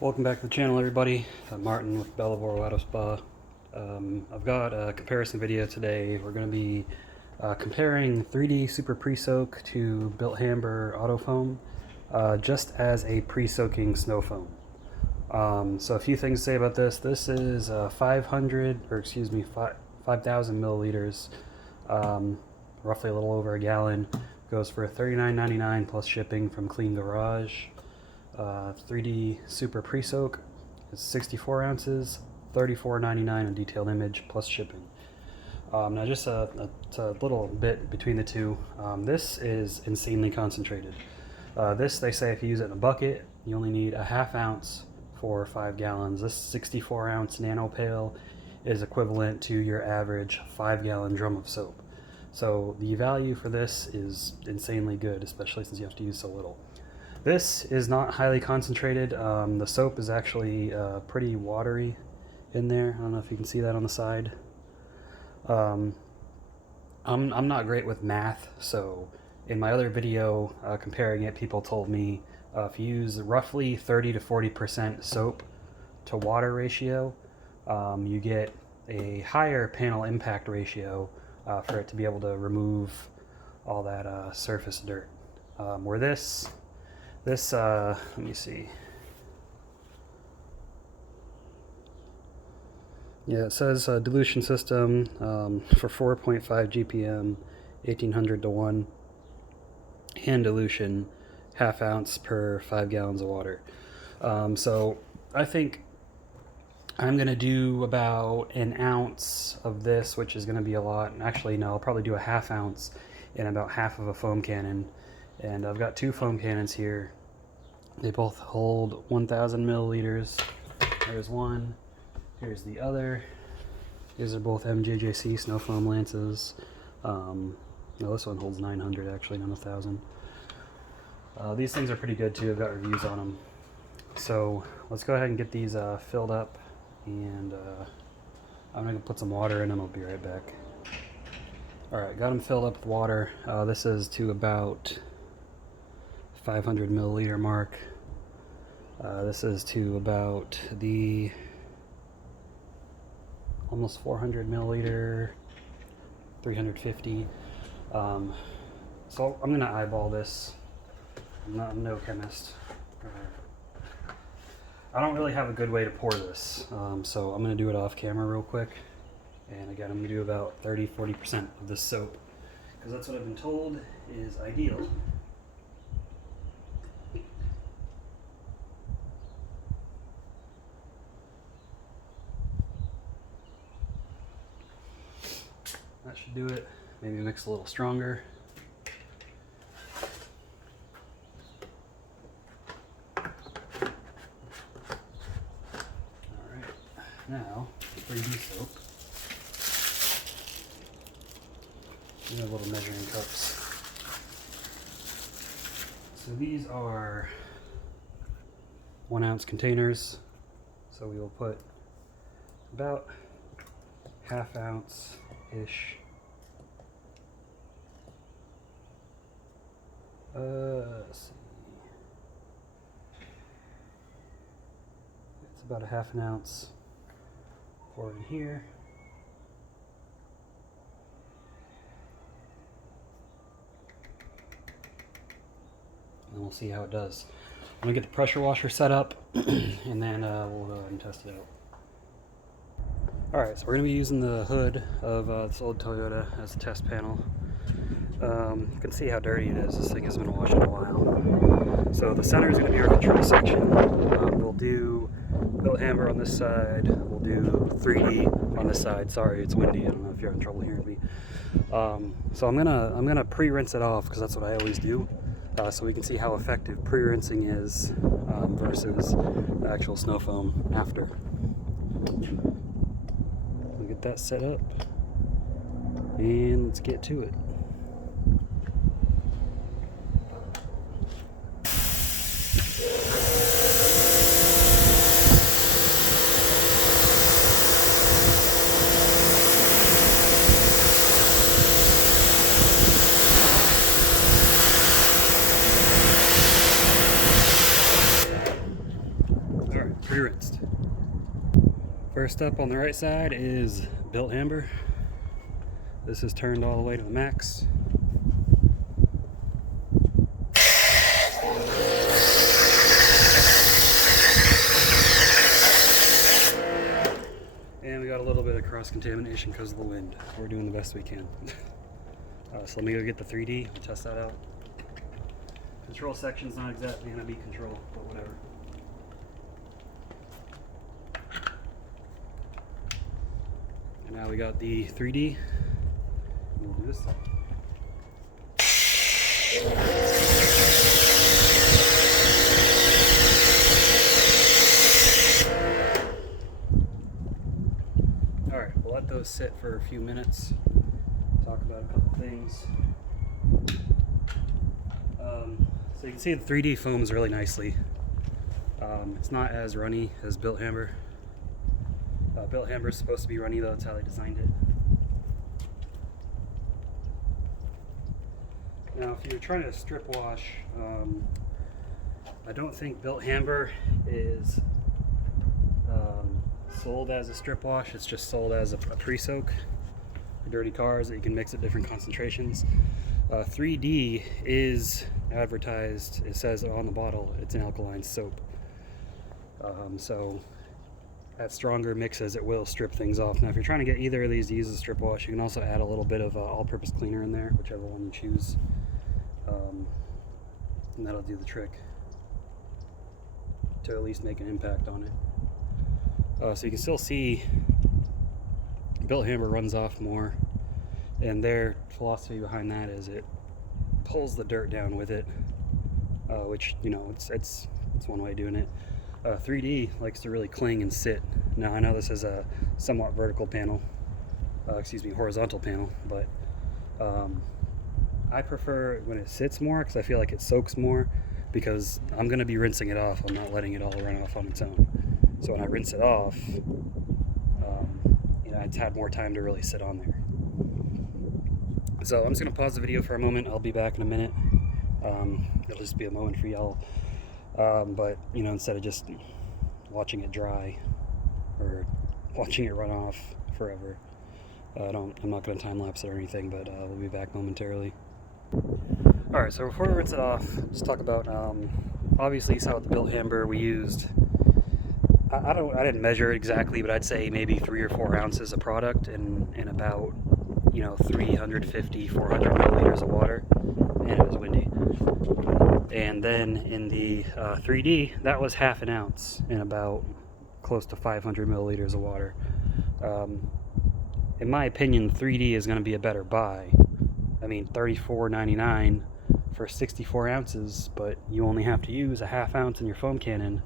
Welcome back to the channel, everybody. I'm Martin with Bilt Hamber Auto Spa. I've got a comparison video today. We're going to be comparing 3D Super Pre-Soak to Bilt Hamber Auto Foam just as a pre-soaking snow foam. So a few things to say about this. This is 5,000 milliliters, roughly a little over a gallon. Goes for $39.99 plus shipping from Clean Garage. 3D Super Pre-Soak is 64 ounces, $34.99 on detailed image plus shipping. Now just a little bit between the two. This is insanely concentrated. This, they say, if you use it in a bucket, you only need a half ounce for 5 gallons. This 64 ounce nano pail is equivalent to your average 5-gallon drum of soap. So the value for this is insanely good, especially since you have to use so little. This is not highly concentrated. The soap is actually pretty watery in there. I don't know if you can see that on the side. I'm not great with math, so in my other video comparing it, people told me if you use roughly 30 to 40% soap to water ratio, you get a higher panel impact ratio for it to be able to remove all that surface dirt. Where this, let me see. Yeah, it says dilution system for 4.5 GPM, 1800 to 1. Hand dilution, half ounce per 5 gallons of water. So I think I'm going to do about an ounce of this, which is going to be a lot. Actually, no, I'll probably do a half ounce in about half of a foam cannon. And I've got 2 foam cannons here. They both hold 1,000 milliliters. There's one. Here's the other. These are both MJJC snow foam lances. No, this one holds 900 actually, not 1,000. These things are pretty good too. I've got reviews on them. So let's go ahead and get these filled up. And I'm going to put some water in them. I'll be right back. Alright, got them filled up with water. This is to about 500 milliliter mark. This is to about the almost 400 milliliter, 350. So I'm gonna eyeball this. I'm no chemist. I don't really have a good way to pour this, so I'm gonna do it off camera real quick. And again, I'm gonna do about 30-40% of this soap, because that's what I've been told is ideal. That should do it. Maybe mix a little stronger. Alright, now 3D soap. We have little measuring cups. So these are 1 ounce containers. So we will put about half ounce-ish. Let's see. It's about a half an ounce. Pour it in here. And we'll see how it does. I'm gonna get the pressure washer set up, and then we'll go ahead and test it out. Alright, so we're going to be using the hood of this old Toyota as a test panel. You can see how dirty it is. This thing hasn't been washed in a while. So the center is going to be our control section. We'll do Bilt Hamber on this side. We'll do 3D on this side. Sorry, it's windy. I don't know if you're having trouble hearing me. So I'm gonna pre-rinse it off, because that's what I always do. So we can see how effective pre-rinsing is versus the actual snow foam after. Get that set up, and let's get to it. Alright, pre-rinsed. First up on the right side is Bilt Hamber. This is turned all the way to the max. And we got a little bit of cross-contamination because of the wind. We're doing the best we can. So let me go get the 3D and test that out. Control section's not exactly going to be control, but whatever. And now we got the 3D. We'll do this. Alright, we'll let those sit for a few minutes. Talk about a couple things. So you can see the 3D foams really nicely. It's not as runny as Bilt Hamber. Bilt Hamber is supposed to be runny though, that's how they designed it. Now if you're trying to strip wash, I don't think Bilt Hamber is sold as a strip wash. It's just sold as a pre-soak for dirty cars that you can mix at different concentrations. 3D is advertised, it says on the bottle, it's an alkaline soap. So at stronger mixes it will strip things off. Now if you're trying to get either of these to use as a strip wash, you can also add a little bit of all-purpose cleaner in there, whichever one you choose, and that'll do the trick to at least make an impact on it. So you can still see Bilt Hamber runs off more, and their philosophy behind that is it pulls the dirt down with it, which, you know, it's one way of doing it. 3D likes to really cling and sit. Now I know this is a somewhat vertical panel, horizontal panel, but I prefer when it sits more because I feel like it soaks more, because I'm going to be rinsing it off. I'm not letting it all run off on its own. So when I rinse it off, you know, it's had more time to really sit on there. So I'm just going to pause the video for a moment. I'll be back in a minute. It'll just be a moment for y'all. But, you know, instead of just watching it dry or watching it run off forever, I'm not going to time lapse it or anything, but we'll be back momentarily. Alright, so before we rinse it off, let's talk about, obviously you saw the Bilt Hamber we used. I didn't measure it exactly, but I'd say maybe 3 or 4 ounces of product in about, you know, 350, 400 milliliters of water, and it was windy. And then in the 3D, that was half an ounce in about close to 500 milliliters of water. In my opinion, 3D is going to be a better buy. I mean, $34.99 for 64 ounces, but you only have to use a half ounce in your foam cannon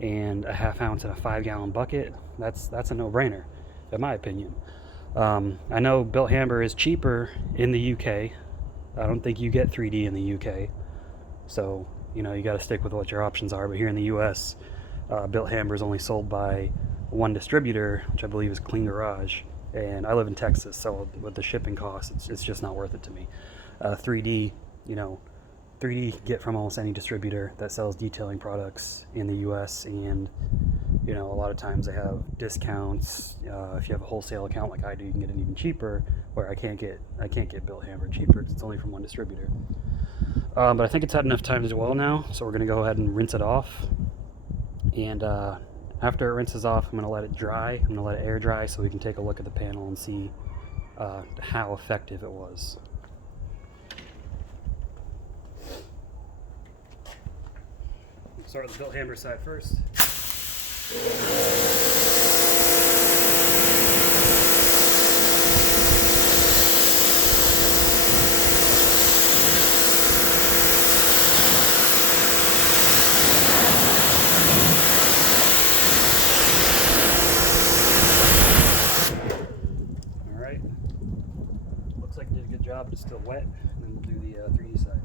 and a half ounce in a 5-gallon bucket. That's a no-brainer, in my opinion. I know Bilt Hamber is cheaper in the UK. I don't think you get 3D in the UK. So, you know, you got to stick with what your options are. But here in the US, Bilt Hamber is only sold by one distributor, which I believe is Clean Garage. And I live in Texas, so with the shipping costs, it's just not worth it to me. 3D, you know, 3D you can get from almost any distributor that sells detailing products in the US, and, you know, a lot of times they have discounts. If you have a wholesale account like I do, you can get it even cheaper, where I can't get Bilt Hamber cheaper because it's only from one distributor. But I think it's had enough time to dwell now, so we're going to go ahead and rinse it off. And after it rinses off, I'm going to let it dry. I'm going to let it air dry so we can take a look at the panel and see how effective it was. We'll start with the Bilt Hamber side first. Like it did a good job, but it's still wet. And then we'll do the 3D side.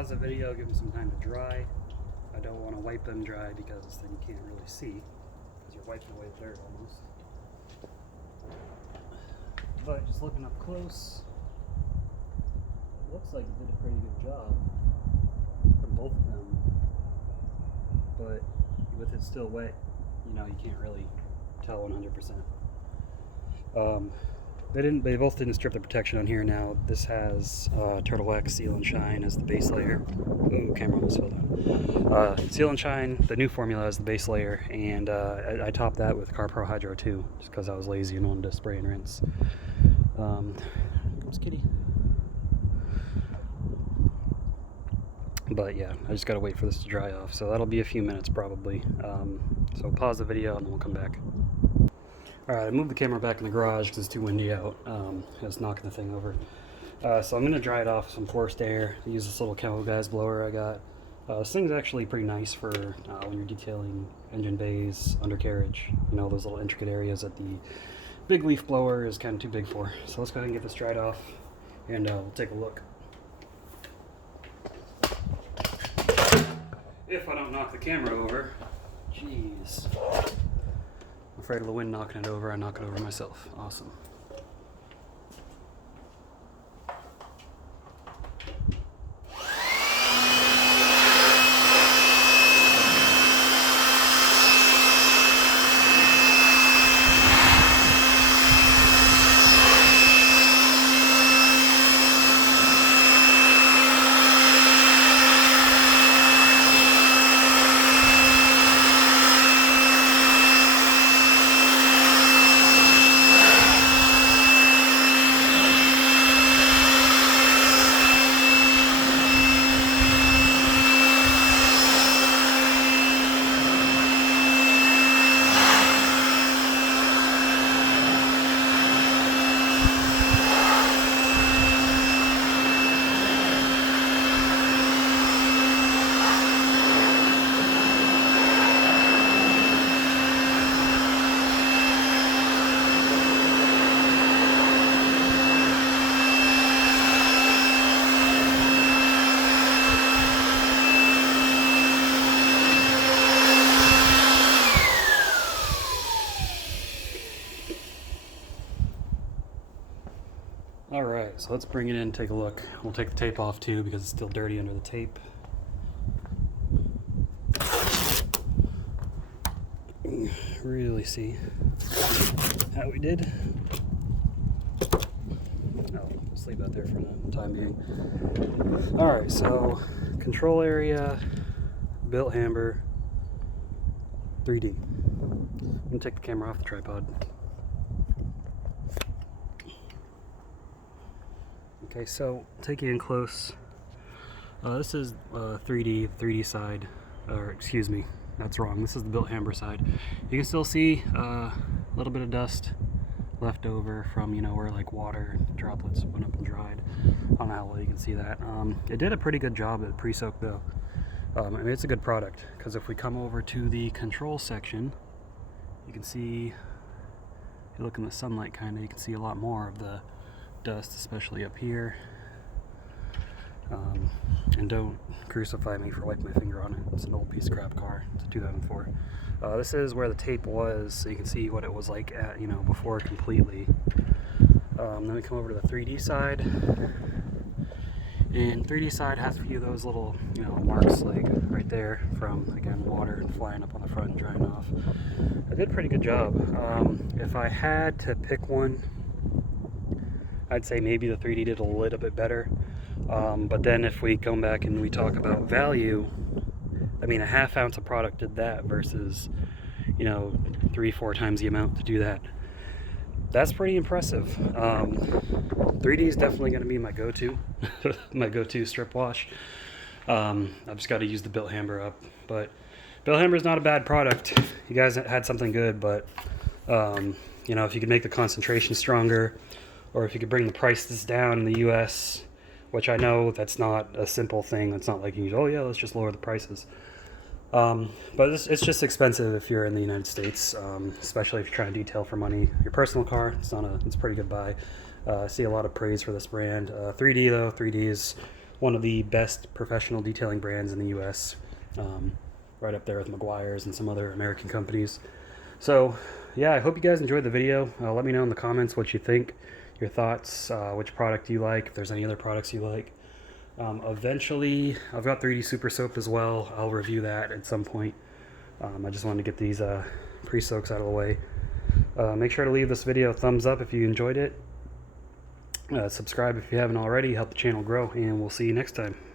pause the video, give them some time to dry. I don't want to wipe them dry because then you can't really see, because you're wiping away the dirt almost. But just looking up close, it looks like it did a pretty good job from both of them. But with it still wet, you know, you can't really tell 100%. They both didn't strip the protection on here. Now this has Turtle Wax Seal and Shine as the base layer. Ooh, camera almost fell down. Seal and Shine, the new formula, as the base layer, and I topped that with Carpro Hydro 2 just because I was lazy and wanted to spray and rinse. Comes Kitty. But yeah, I just gotta wait for this to dry off, so that'll be a few minutes probably. So pause the video and then we'll come back. Alright, I moved the camera back in the garage because it's too windy out. It's knocking the thing over. So I'm going to dry it off with some forced air. I use this little Chemical Guys blower I got. This thing's actually pretty nice for when you're detailing engine bays, undercarriage, you know, those little intricate areas that the big leaf blower is kind of too big for. So let's go ahead and get this dried off and we'll take a look. If I don't knock the camera over. Jeez. I'm afraid of the wind knocking it over. I knock it over myself. Awesome. Alright, so let's bring it in and take a look. We'll take the tape off too because it's still dirty under the tape. Really see how we did. Oh, let's leave that there for the time being. Alright, so control area, Bilt Hamber, 3D. I'm going to take the camera off the tripod. Okay, so take you in close. This is 3D side, or excuse me, that's wrong. This is the Bilt Hamber side. You can still see a little bit of dust left over from, you know, where like water droplets went up and dried. I don't know how well you can see that. It did a pretty good job at pre-soak though. I mean, it's a good product because if we come over to the control section, you can see, if you look in the sunlight kind of, you can see a lot more of the dust, especially up here. And don't crucify me for wiping my finger on it. It's an old piece of crap car. It's a 2004. This is where the tape was, so you can see what it was like at, you know, before completely. Then we come over to the 3D side, and 3D side has a few of those little, you know, marks like right there from, again, water flying up on the front and drying off. I did a pretty good job. If I had to pick one, I'd say maybe the 3D did a little bit better. But then if we come back and we talk about value, I mean, a half ounce of product did that versus, you know, 3-4 times the amount to do that. That's pretty impressive. 3D is definitely going to be my go-to, my go-to strip wash. I've just got to use the Bilt Hamber up, but Bilt Hamber is not a bad product. You guys had something good, but you know, if you could make the concentration stronger, or if you could bring the prices down in the U.S., which I know that's not a simple thing. It's not like you, oh yeah, let's just lower the prices. But it's just expensive if you're in the United States, especially if you're trying to detail for money. Your personal car, it's a pretty good buy. I see a lot of praise for this brand. 3D though, 3D is one of the best professional detailing brands in the US, right up there with Meguiar's and some other American companies. So yeah, I hope you guys enjoyed the video. Let me know in the comments what you think, your thoughts, which product you like, if there's any other products you like. Eventually, I've got 3D Super Soap as well. I'll review that at some point. I just wanted to get these pre-soaks out of the way. Make sure to leave this video a thumbs up if you enjoyed it. Subscribe if you haven't already. Help the channel grow, and we'll see you next time.